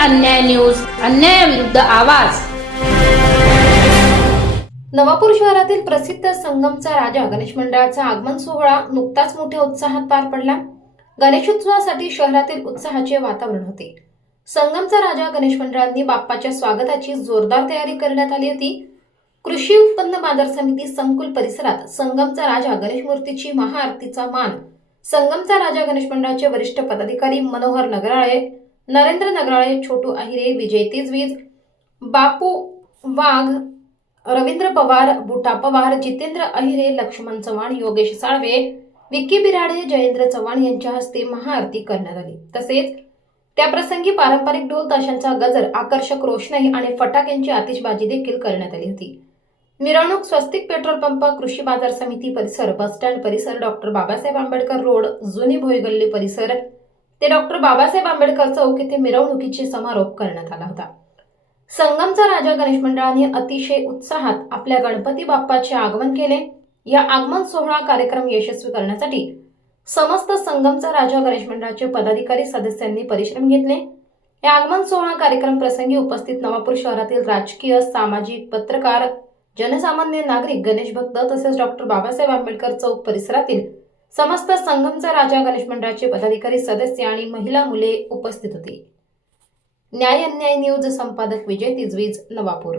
अन्याय न्यूज अन्यायाविरुद्ध आवाज. नवापूर शहरातील प्रसिद्ध संगमचा राजा गणेश मंडळाचा आगमन सोहळा नुकताच मोठ्या उत्साहात पार पडला. गणेशोत्सवासाठी शहरातील उत्साहाचे वातावरण होते. संगमचा राजा गणेश मंडळांनी बाप्पाच्या स्वागताची जोरदार तयारी करण्यात आली होती. कृषी उत्पन्न बाजार समिती संकुल परिसरात संगमचा राजा गणेश मूर्तीची महाआरतीचा मान. संगमचा राजा गणेश मंडळाचे वरिष्ठ पदाधिकारी मनोहर नगराळे नरेंद्र नगराळे छोटू अहिरे विजय तिजवीज बापू वाघ रवींद्र पवार बुटा पवार जितेंद्र अहिरे लक्ष्मण चव्हाण योगेश साळवे विक्की बिराडे जयेंद्र चव्हाण यांच्या हस्ते महाआरती करण्यात आली. तसेच त्याप्रसंगी पारंपरिक ढोल ताशांचा गजर आकर्षक रोषणाई आणि फटाक्यांची आतिषबाजी देखील करण्यात आली होती. मिरवणूक स्वस्तिक पेट्रोल पंप कृषी बाजार समिती परिसर बस स्टँड परिसर डॉक्टर बाबासाहेब आंबेडकर रोड जुनी भोई गल्ली परिसर ते डॉक्टर बाबासाहेब आंबेडकर चौक येथे मिरवणुकीचे समारोप करण्यात आला होता. संगमचा राजा गणेश मंडळाने अतिशय उत्साहात आपल्या गणपती बाप्पाचे आगमन केले. या आगमन सोहळा कार्यक्रम यशस्वी करण्यासाठी समस्त संगमचा राजा गणेश मंडळाचे पदाधिकारी सदस्यांनी परिश्रम घेतले. या आगमन सोहळा कार्यक्रम प्रसंगी उपस्थित नवापूर शहरातील राजकीय सामाजिक पत्रकार जनसामान्य नागरिक गणेश भक्त तसेच डॉक्टर बाबासाहेब आंबेडकर चौक परिसरातील समस्त संगमचा राजा गणेश मंडळाचे पदाधिकारी सदस्य आणि महिला मुले उपस्थित होती. न्याय अन्याय न्यूज संपादक विजय तिजवीज नवापूर.